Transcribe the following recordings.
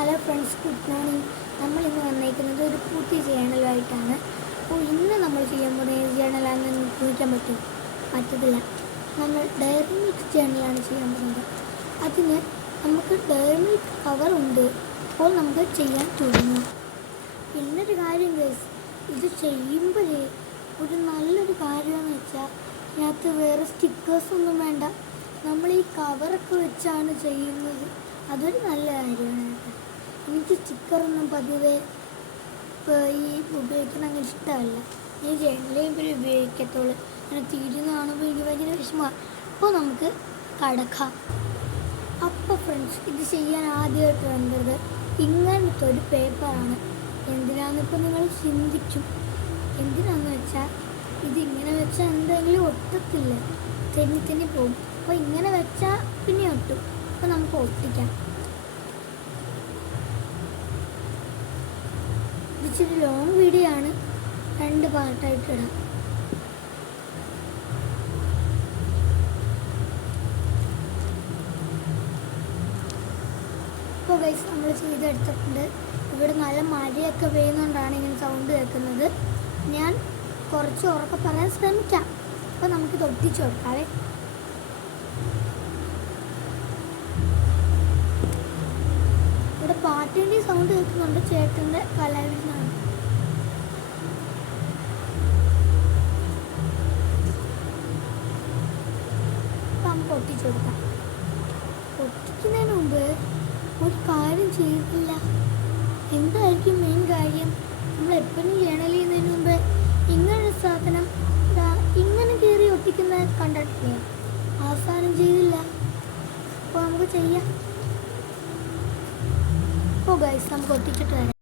Hello friends, good morning. നമ്മളിന്ന് വന്നിരിക്കുന്നത് ഒരു പുതിയ ജേണലുമായിട്ടാണ്. അപ്പോൾ ഇന്ന് നമ്മൾ ചെയ്യാൻ പോകുന്ന ഏത് ജേണലാണെന്ന് ചോദിക്കാൻ പറ്റത്തില്ല. നമ്മൾ ഡയറി മിൽക്ക് ജേണലാണ് ചെയ്യാൻ പോകുന്നത്. അതിന് നമുക്ക് ഡയറി മിൽക്ക് കവറുണ്ട്. അപ്പോൾ നമുക്ക് ചെയ്യാൻ തുടങ്ങാം. പിന്നൊരു കാര്യം ഗൈസ്, ഇത് ചെയ്യുമ്പോഴേ ഒരു നല്ലൊരു കാര്യമെന്ന് വെച്ചാൽ ഇതിനകത്ത് വേറെ സ്റ്റിക്കേഴ്സൊന്നും വേണ്ട. നമ്മൾ ഈ കവറൊക്കെ വെച്ചാണ് ചെയ്യുന്നത്. അതൊരു നല്ല കാര്യമാണ് കേട്ടോ. എനിക്ക് സ്റ്റിക്കറൊന്നും പതിവേ ഈ ഉപയോഗിക്കുന്ന അങ്ങനെ ഇഷ്ടമല്ല. ഞാൻ ജേണലിൽ ഉപയോഗിക്കത്തുള്ളൂ. അങ്ങനെ തീരുന്ന കാണുമ്പോൾ എനിക്ക് ഭയങ്കര വിഷമമാണ്. അപ്പോൾ നമുക്ക് കടക്കാം. അപ്പോൾ ഫ്രണ്ട്സ്, ഇത് ചെയ്യാൻ ആദ്യമായിട്ട് വേണ്ടത് ഇങ്ങനത്തെ ഒരു പേപ്പറാണ്. എന്തിനാണെന്നിപ്പോൾ നിങ്ങൾ ചിന്തിക്കും. എന്തിനാണെന്ന് വെച്ചാൽ ഇതിങ്ങനെ വെച്ചാൽ എന്തെങ്കിലും ഒട്ടത്തില്ല, തെന്നി പോകും. അപ്പോൾ ഇങ്ങനെ വെച്ചാൽ പിന്നെ ഒട്ടും. അപ്പോൾ നമുക്ക് ഒട്ടിക്കാം. ഇച്ചിരി ലോങ് വീഡിയോ ആണ്, 2 പാർട്ടായിട്ട് ഇടാം. ഇപ്പോൾ ഗൈസ് നമ്മൾ ചെയ്തെടുത്തിട്ടുണ്ട്. ഇവിടെ നല്ല മഴയൊക്കെ പെയ്യുന്നതുകൊണ്ടാണ് ഇങ്ങനെ സൗണ്ട് കേൾക്കുന്നത്. ഞാൻ കുറച്ച് ഉറക്കെ പറയാൻ ശ്രമിക്കാം. അപ്പോൾ നമുക്കിത് ഒട്ടിച്ചു കൊടുക്കാവേ. ഇവിടെ പാട്ടിൻ്റെ സൗണ്ട് കേൾക്കുന്നുണ്ട്, ചേട്ടൻ്റെ കലാവിരുന്നാണ്. അപ്പം നമുക്ക് ഒട്ടിച്ചു കൊടുക്കാം. ഒട്ടിക്കുന്നതിന് മുമ്പ് ഒരു കാര്യം ചെയ്തില്ല. എന്തായിരിക്കും മെയിൻ കാര്യം? നമ്മൾ എപ്പോഴും ജേണൽ ചെയ്യുന്നതിന് മുമ്പ് ഇങ്ങനൊരു സാധനം ഇങ്ങനെ കയറി ഒട്ടിക്കുന്ന കണ്ടിട്ടില്ലേ? അവസാനം ചെയ്തില്ല. അപ്പോൾ നമുക്ക് ചെയ്യാം. അപ്പോൾ ഗൈസ് നമുക്ക് ഒട്ടിച്ചിട്ട് വരാം.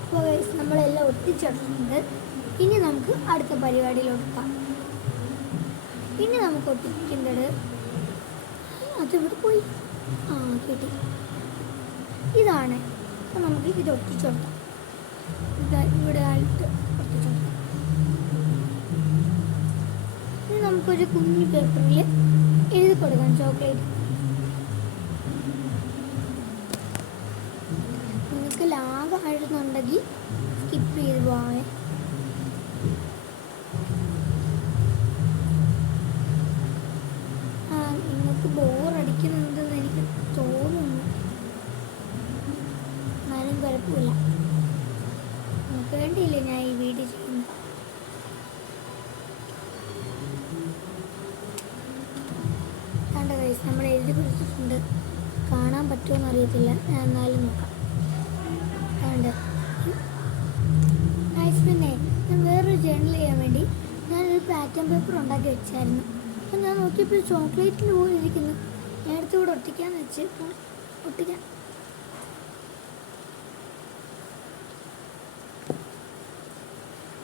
അപ്പോൾ ഗൈസ് നമ്മളെല്ലാം ഒട്ടിച്ചിട്ടുണ്ട്. ഇനി നമുക്ക് അടുത്ത പരിപാടിയിലോട്ടാം. ഇനി നമുക്ക് ഒട്ടിക്കേണ്ടത് അതിവിടെ പോയി കിട്ടി, ഇതാണ്. അപ്പോൾ നമുക്ക് ഇത് ഒട്ടിച്ചോട്ടാം. ഇവിടെ ആയിട്ട് ഒട്ടിച്ചോട്ടാം. ഇനി നമുക്കൊരു കുഞ്ഞു പേപ്പറിൽ എഴുതി കൊടുക്കാം ചോക്ലേറ്റ്. നിങ്ങൾക്ക് ലാഗായിരുന്നുണ്ടെങ്കിൽ സ്കിപ്പ് ചെയ്ത് പോവേ. നിങ്ങൾക്ക് ബോറടിക്കുന്നുണ്ടെന്ന് എനിക്ക് തോന്നുന്നു. എന്നാലും കുഴപ്പമില്ല, നിങ്ങൾക്ക് വേണ്ടിയില്ലേ ഞാൻ ഈ വീഡിയോ ചെയ്യുന്നത്. കണ്ട ഗൈസ്, നമ്മൾ എഴുതി കൊടുത്തിട്ടുണ്ട്. കാണാൻ പറ്റുമോ അറിയത്തില്ല, ഞാൻ എന്നാലും നോക്കാം. കണ്ട് ഗൈസ്, പിന്നെ ഞാൻ വേറൊരു ജേണൽ ചെയ്യാൻ വേണ്ടി ഞാനൊരു പാറ്റേൺ പേപ്പർ ഉണ്ടാക്കി വെച്ചായിരുന്നു. അപ്പം ഞാൻ നോക്കിയപ്പോൾ ചോക്ലേറ്റിന് പോലും ഇരിക്കുന്നു. ഞാൻ എടുത്ത് ഇവിടെ ഒട്ടിക്കാന്ന് വെച്ച് ഒട്ടിക്കാം.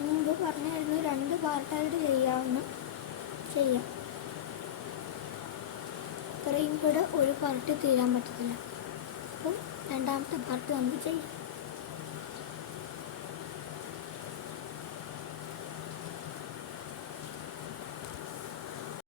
മുമ്പ് പറഞ്ഞായിരുന്നു 2 പാർട്ടായിട്ട് ചെയ്യാം. ഇത്രയും കൂടെ ഒരു പാർട്ട് തീരാൻ പറ്റത്തില്ല. അപ്പോൾ രണ്ടാമത്തെ പാർട്ട് നമുക്ക് ചെയ്യാം.